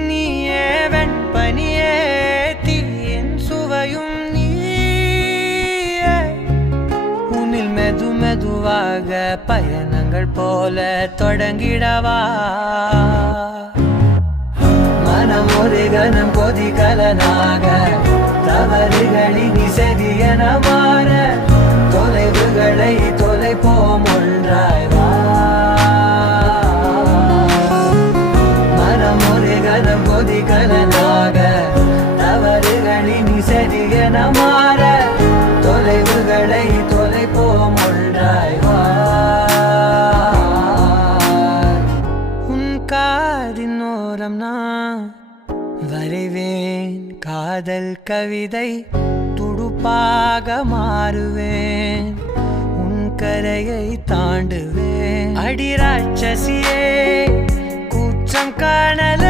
நீயே வெண்பனியே தீயின் சுவையும் நீயே உன்னில் மெது மெதுவாக பயணங்கள் போல தொடங்கிடவா மனம் ஒரு கணம் கொதிகலனாக தவறுகளின் இசையென மாற தொலைவுகளை தொலைப்போம் ஒன்றாய் வா மனம் ஒரு கணம் கொதிகலனாக தவறுகளின் இசையென மாற தொலைவுகளை தொலைப்போம் ஒன்றாய் வா உன் காதின் ஓரம் நான் வரைவேன் காதல் கவிதை துடுப்பாக மாறுவேன் உன் கரையை தாண்டுவேன் அடி ராட்சசியே கூச்சம் காணல